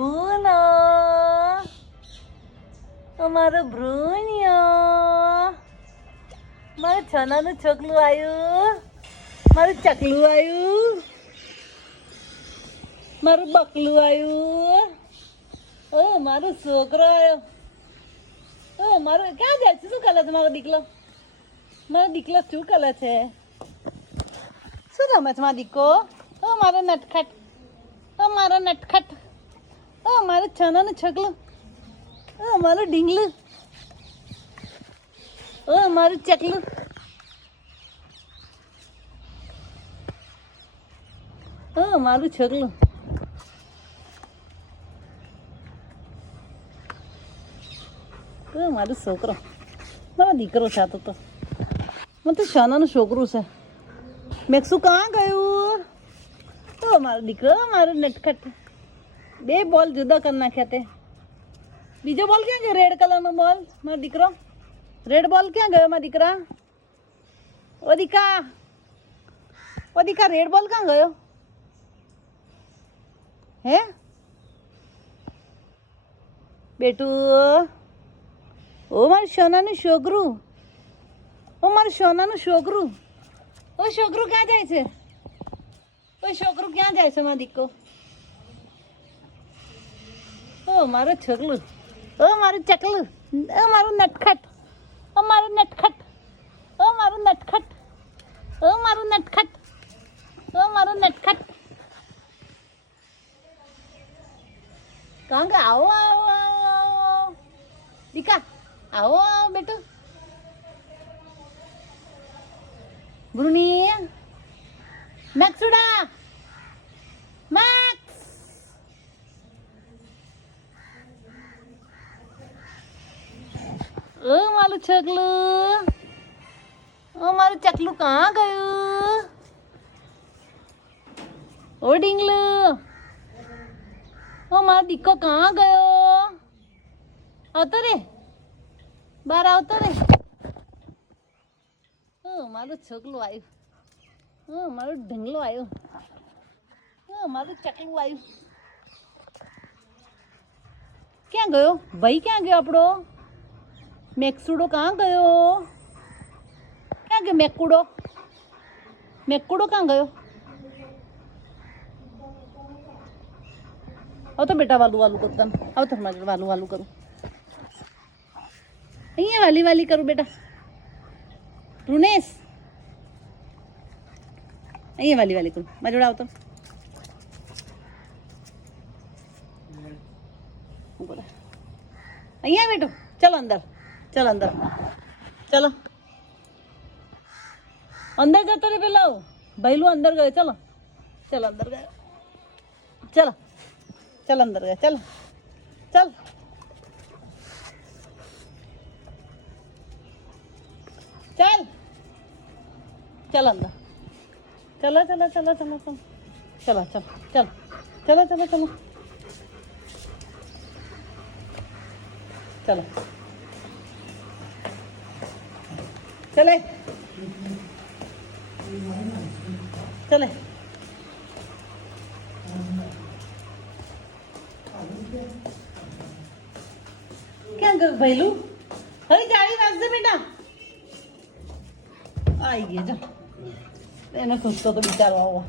ગુનો અમારો બ્રુનિયો મારું છનાનું છોકલું આવ્યું. મારું ચકલું આવ્યું. મારું બકલું આવ્યું. ઓ, મારો છોકરો આવ્યો. ઓ, મારો, ક્યાં જાય છે? શું કલર છે મારો દીકલો મારો દીકલો શું કલર છે? શું રમે છે મારો દીકો ઓ, મારો નટખટ. ઓ, મારો નટખટ. મારો છનાનું છગલું ઓ મારું ઢીંગલું ઓ મારું ચકલું ઓ મારું છગલું ઓ મારો છોકરો મારો દીકરો છે આ તો તો મને તો શાનાનું છોકરું છે મેક્સુ કાં ગયું તો મારો દીકરો મારો નટખટ બે બોલ જુદા કરી નાખ્યા તે. બીજો બોલ ક્યાં ગયો? રેડ કલરનો બોલ, મારો દીકરો. રેડ બોલ ક્યાં ગયો, મારા દીકરા? ઓ દીકા ઓ દીકા રેડ બોલ ક્યાં ગયો? હે? બેટું, ઓ મારું સોનાનું છોકરું. ઓ મારું સોનાનું છોકરું. ઓ છોકરું ક્યાં જાય છે? ઓ છોકરું ક્યાં જાય છે, મારો દીકો ઓ, મારું છોકલું ઓ, મારું ચકલું. ઓ, મારું નટખટ. ઓ, મારું નટખટ. ઓ, મારું નટખટ. ઓ, મારું નટખટ. ઓ, મારું નટખટ. કાંગ, આવો આવો આવો દીકા, આવો આવો, બેટું. ગુરુની Max Oh, malu caklu. Oh, malu caklu कहाँ गयो? ओ डिंगलू. ओ मारा दिक्को कहाँ गयो? આવતો રે બહાર આવતો રે હા મારું છોકલું આવ્યું હા મારું ઢંગલો આવ્યો હા મારું ચકલું આવ્યું ક્યાં ગયો ભાઈ ક્યાં ગયો આપણો મેક્સુડો ક્યાં ગયો ક્યાં ગયો મેકુડો મેકુડો ક્યાં ગયો આવ તો બેટા વાલું વાલું કરું તને આવ તો મારે વાલું વાલું કરું અહીંયા વાલી વાલી કરું બેટા રુનેશ અહીંયા વાલી વાલી કરું મારા જોડે આવતો ઊભો રહે. અહીંયા બેટો ચલો અંદર चल अंदर। चलो। अंदर जाते तो रहे बिलाओ बैलू अंदर गए, चलो। चल अंदर गए। चलो। चल अंदर गए, चल। चल। चल। चल अंदर। चलो चलो चलो चलो चलो। चलो चलो, चल। चलो चलो चलो। चलो। चले। चले। ક્યાં ગયું ભૈલું હવે જાળી રાખજે બેટા આવી ગયા જો એને ખુશતો તો બિચારો આવો